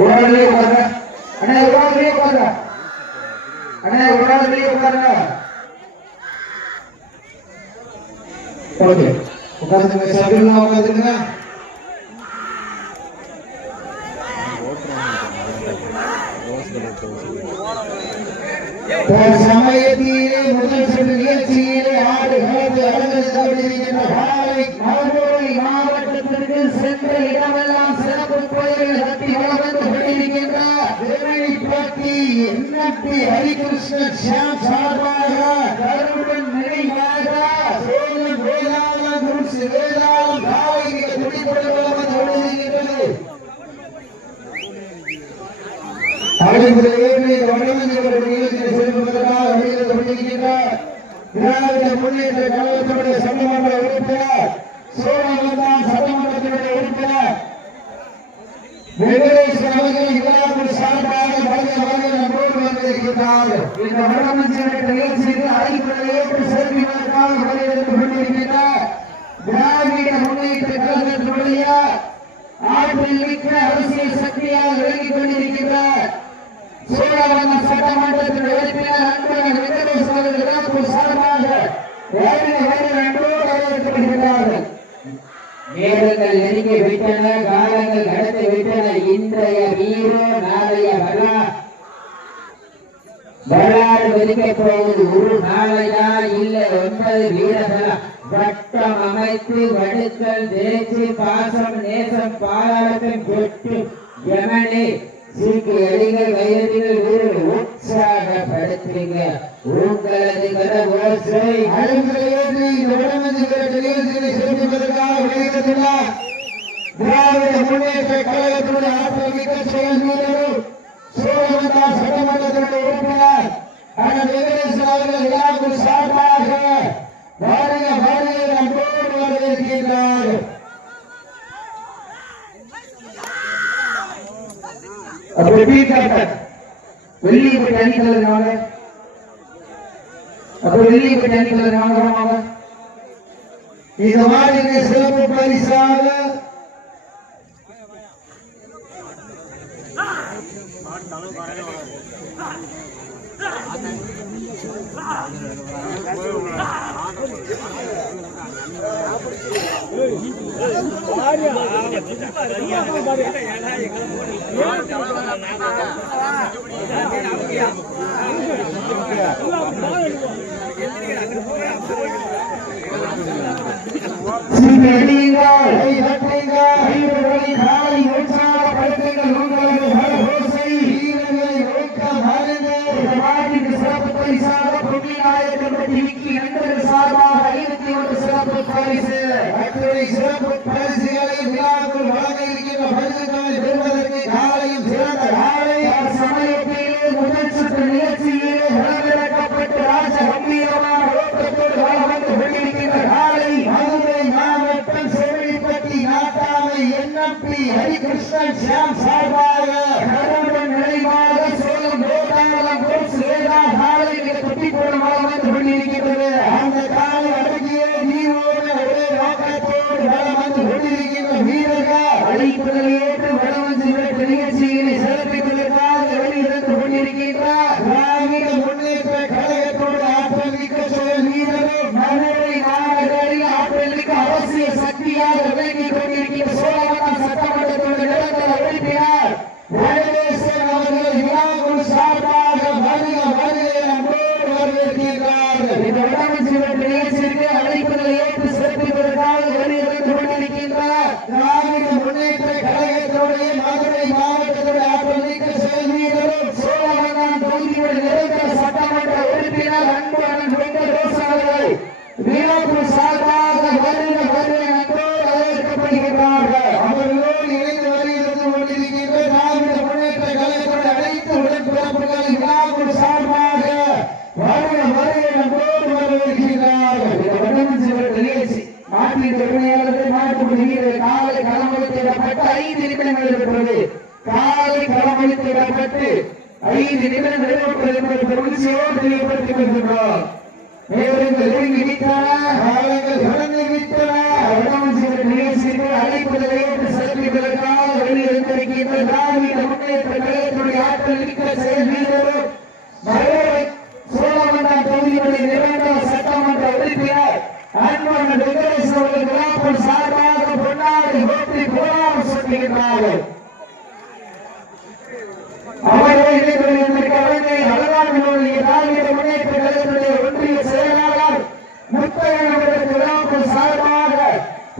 வெளியே உட்காருங்க. அண்ணா வெளியே உட்காருங்க. அண்ணா வெளியே உட்காருங்க. ஓகே. உட்காந்துங்க சபையில் உட்காந்துங்க சமயத்திலே முதல் சென்று நிகழ்ச்சியிலே ஆடு கலந்து அலங்கரித்துக் கொண்டிருக்கின்ற காலை மதுரை மாவட்டத்திற்கு சென்ற இடமெல்லாம் சிறப்பு கோயில்கள் கட்டி வளம் வந்து கொண்டிருக்கின்ற எண்ணத்தை ஹரிகிருஷ்ண ஹரிகிருஷ்ணன் சார்பாக கருடன் நினைவாக சேலம் வேளாளம் குருசு வேளாளம் காலை மிக துடிப்புடன் வளம் வந்து கொண்டிருக்கின்றது நிகழ்ச்சியை செல்வதற்காக வெளியில் கொண்டிருக்கின்றார் திராவிட முன்னேற்ற கழகத்தினுடைய சட்டமன்ற உறுப்பினர் சட்டமன்றத்தினுடைய உறுப்பினர். வெங்கடேஸ்வரர் அவர்கள் சார்பாக நம்மோடு வந்திருக்கின்றார்கள் இந்த வடமஞ்சிகளுடைய நிகழ்ச்சிக்கு அழைப்புகளை ஏற்று செல்வதற்காக வெளியில் கொண்டிருக்கின்றார் திராவிட முன்னேற்ற கழகத்தினுடைய ஆற்றில் மிக்க அரசியல் சக்தியாக விளங்கிக் கொண்டிருக்கின்றார் சட்டமன்றத்தின் உறுப்பினர் அன்பழகன் அவர்கள் சார்பாக அன்போடு வரவேற்கப்படுகிறார்கள் நேரங்கள் நெருங்கி விட்டன காலங்கள் கடந்து விட்டன. இன்றைய வீரோ நாளைய வரலாறு. வரலாறு விதிக்கப் போவது ஒரு நாளையா இல்லை ஒன்பது வீரர்களா வட்டம் அமைத்து வடுக்கல் தேய்ச்சி பாசம் நேசம் பாராட்டம் கொட்டு யமனே சீக்கு எலிகள் வயதிகள் வீரர்கள் உற்சாகப்படுத்துங்க உங்களது கரகோசை அழைப்புகளை ஏற்று இந்த வடமஞ்சிகளுடைய நிகழ்ச்சிகளை சிறப்பிப்பதற்காக வெளியிட்டுள்ளார் திராவிட முன்னேற்ற கழகத்தினுடைய ஆற்றல் மிக்க செயல் வீரரும் சோழவந்தான் சட்டமன்றத்தினுடைய உறுப்பினர் அண்ணன் வெங்கடேசன் அவர்கள் விழாக்குழு சார்பாக வருக வருக அன்போடு வரவேற்கின்றார் அப்படி பீட்டாட்டம் வெள்ளிப்பட்டி அணித்தலைவராக அப்படி இந்த மாதிரி சிறப்பு பரிசாக சிங்கடிங்கள், கைதட்டுங்கள், வீரர்களை காலை உற்சாகப்படுத்துங்கள், உங்களது கரகோசை வீரர்களை ஒழுக்க மருங்கள். இந்த மாட்டிற்கு சிறப்பு பரிசாக பொன்னி நாயக்கர் டிவிக்கு நண்பர்கள் சார்பாக ஐநூத்தி ஒன்று சிறப்பு பரிசு. அத்துறை சிறப்பு பரிசுகளை விழாக்குள் வழங்க இருக்கின்ற பரிசுகளை பெறுவதற்கு காலையும் சிறந்த காலை சமயத்திலே முதல் சுற்று நிகழ்ச்சியிலே ராஜ கம்பீரமான ஓட்டத்தோடு கொண்டிருக்கின்ற காலை மதுரை மாவட்டம் செவிலிப்பட்டி நாட்டாமை என்எம்பி ஹரிகிருஷ்ணன் சார்பாக கருடன் நிலைவாக சேலம் கோட்டாளம் கோட்ஸ் வேதா காலை மிக தொட்டி போடும் வளம் வந்து கொண்டிருக்கின்றது அந்த காலை அடங்கிய நீரோட ஒரே நோக்கத்தோடு வளம் வந்து கொண்டிருக்கின்ற வீரர்கள் அழைப்புகளை ஏற்று வளம் வந்து விட்டு நிகழ்ச்சிகளை சிறப்பிப்பதற்காக வெளியிருந்து கொண்டிருக்கின்றார் திராவிட முன்னேற்ற கழகத்தோடு ஆற்றல் மிக்க செயல் வீரரும் மதுரை மாநகரில் ஆற்றல் மிக்க அரசியல் சக்தியாக விளங்கிக் கொண்டிருக்கின்ற சோழவனம் சட்டமன்றத்தோடு நிரந்தர உறுப்பினர் வெங்கடேசன் அவர்கள் விழாக்குழு சார்பாக வருக வருக அன்போடு வரவேற்கின்றார்கள் இந்த வடமஞ்சி வெற்றி நிகழ்ச்சிக்கு அழைப்புகளை ஏற்று சிறப்பிப்பதற்காக வெளியிருந்து கொண்டிருக்கின்றார் திராவிட முன்னேற்ற கழகத்துடைய மதுரை மாவட்டத்துடைய ஆற்றல் மிக்க செயல் வீரரும் சோழவனம் தொகுதியுடைய நிரந்தர சட்டமன்ற உறுப்பினர் அன்பு அண்ணன் வெங்கடேசன் அவர்கள் வீராபுர சார்பாக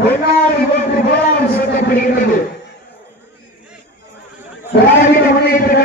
ஒன்னாறு போட்டு போராட்டம் செலுத்தப்படுகின்றது திராவிட முன்னேற்ற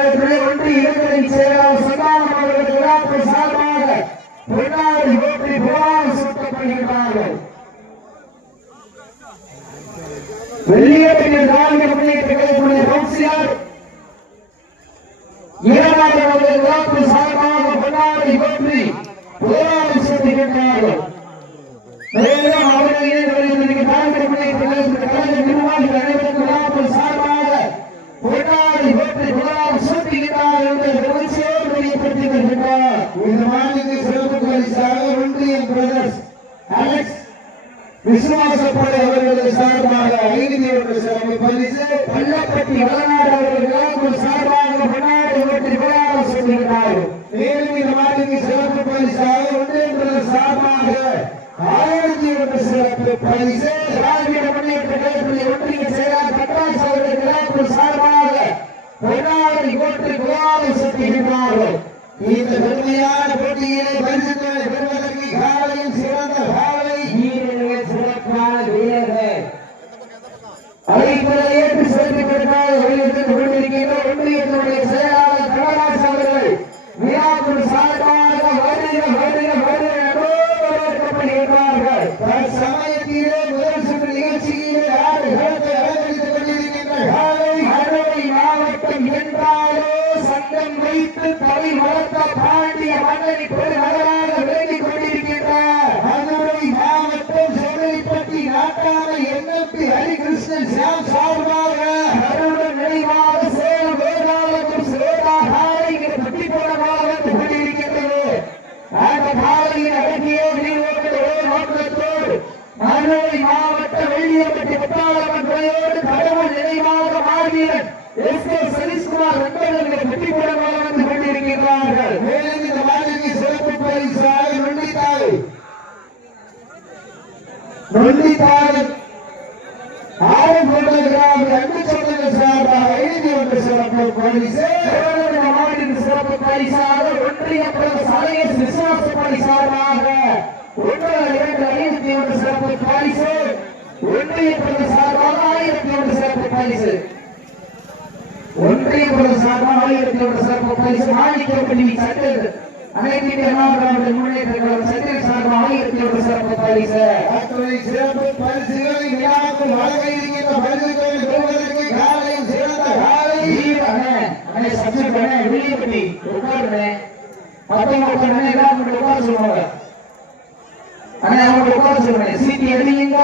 பிரகாசப்படை அவர்களின் சார்பாக நீதிபதிகள் சிறப்பு பரிசு பள்ளப்பட்டி வளநாடு அவர்கள் சார்பாக கொண்டாடி இவற்றை விளையாட செய்திருந்தார். மேலும் இந்த மாதிரி சிறப்பு பரிசாக ஒன்று சார்பாக ஆயிரத்தி ஒன்று சிறப்பு பரிசு திராவிட முன்னேற்ற கழகத்தில் ஒன்றிய செயலாளர் பட்டாசு அவர்கள் சார்பாக சிறந்த கால நொண்டிப்பாளையம் ஆறுகோட்டை கிராம ஒன்றிய சாலையஸ் சார்பாக ஒன்றரை இரண்டு ஐநூத்தி ஒன்று சிறப்பு பரிசு ஒன்றிய ஆயிரத்தி ஒன்று சிறப்பு பரிசு மாணிக்க கல்வி சட்டங்கள். அனைத்து கர்நாடகாவுடைய முன்னேற்ற கழகம் சைக்கிள் சார்பாக இருக்கிற சிறப்பு பரிசு. அத்துறை சிறப்பு பரிசுகளை விழாவுக்கு வழங்க இருக்கின்ற பரிசுகளை பெறுவதற்கு சீட்டு எதுங்க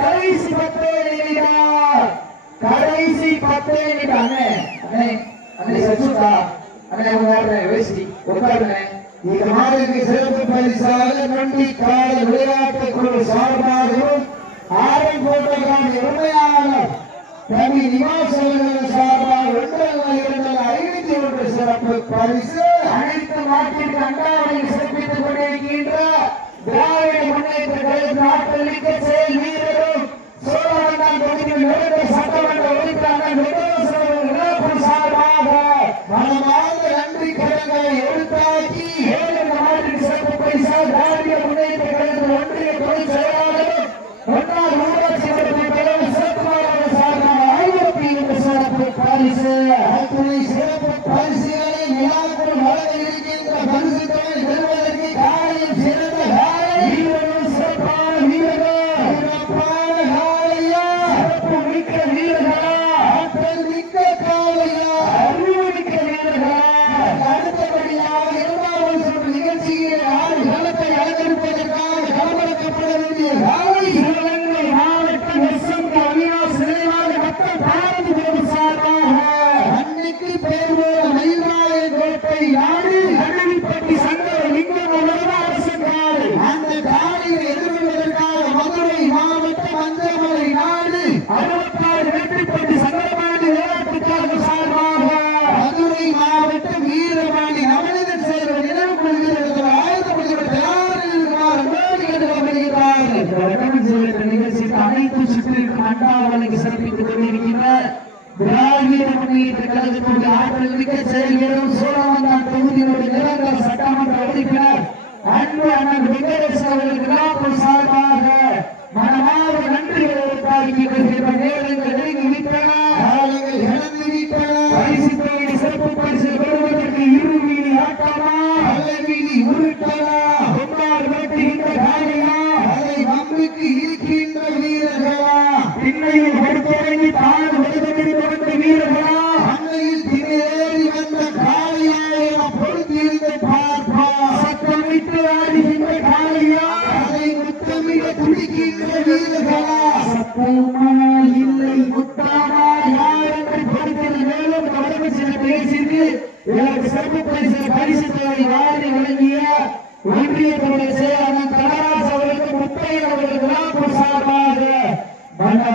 கடைசி பத்தே நிமிடா கடைசி பத்தே நிமிடா அண்ணே அண்ணே அண்ணே சச்சுட்டா அண்ணே உட்காருங்க யோசிச்சு உட்காருங்க இந்த மாநிலத்தின் சிறப்பு பரிசாக நன்றி கால விளையாட்டு குழு சார்பாகவும் ஆரம் போட்டோகிராம் இளமையாளர் ரவி நிவாஸ் சார்பாக ஒன்றல்ல இரண்டல்ல ஐநூத்தி ஒன்று சிறப்பு பரிசு. அனைத்து நாட்டிற்கு அண்டாவை சிறப்பித்துக் கொண்டிருக்கின்ற திராவிட முன்னேற்ற கழக நாட்டளிக்க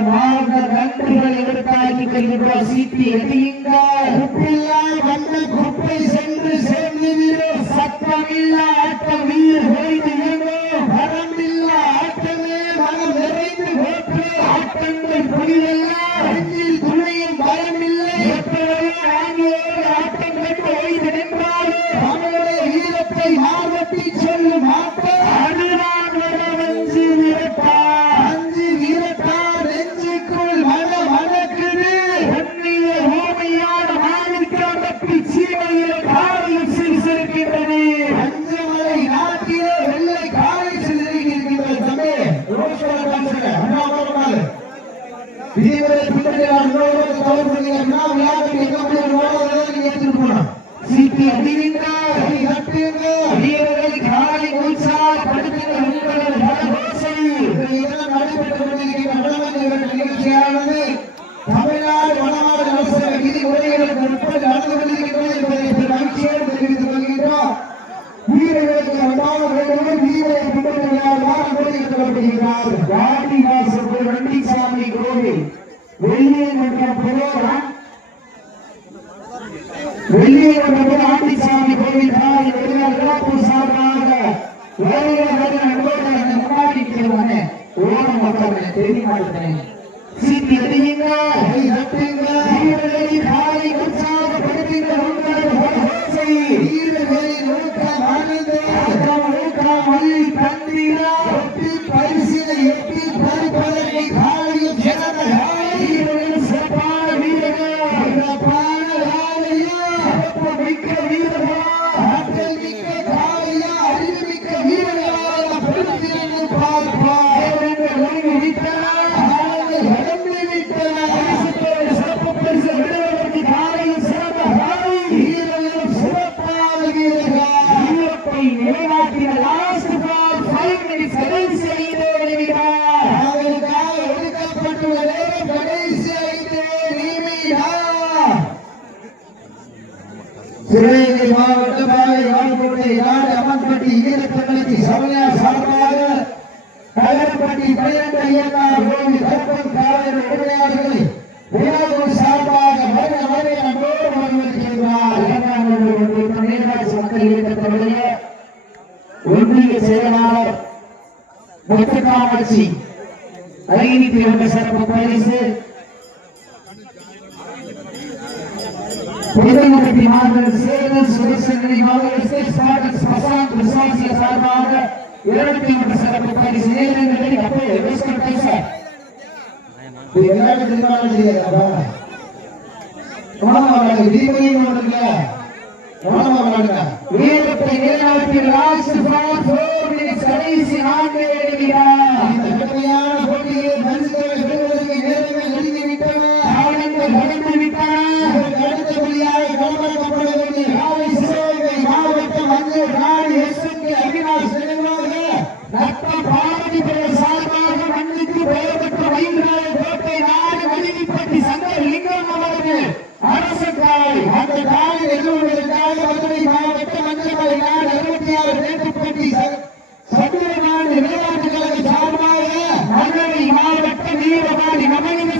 मार्ग दर्शन करने वाले व्यक्ति की कल्पना सीखती है कि முறைகளுக்கு உட்பட நடந்து கொண்டிருக்கின்றன என்பதை மகிழ்ச்சியோடு தெரிவித்துக் கொள்கின்றோம் வீரர்களுக்கு இரண்டாவது நிலைநாட்டின லாஸ்ட் பால் 5 மினிட்ஸ் கடைசி செய்து நிமிடம் அவர்களுக்காக எடுக்கப்பட்டுள்ள நேரம் கடைசி ஐந்து நிமிடம் சிவகங்கை நாடு அமன்பட்டி ஈழத்தமிழுக்கு சமய செயலாளர் முத்துக்காமட்சி அறிவிப்பு என்ற சிறப்பு பரிசு சார்பாக ஆண்டு எழுதினார் ರಮಣಿ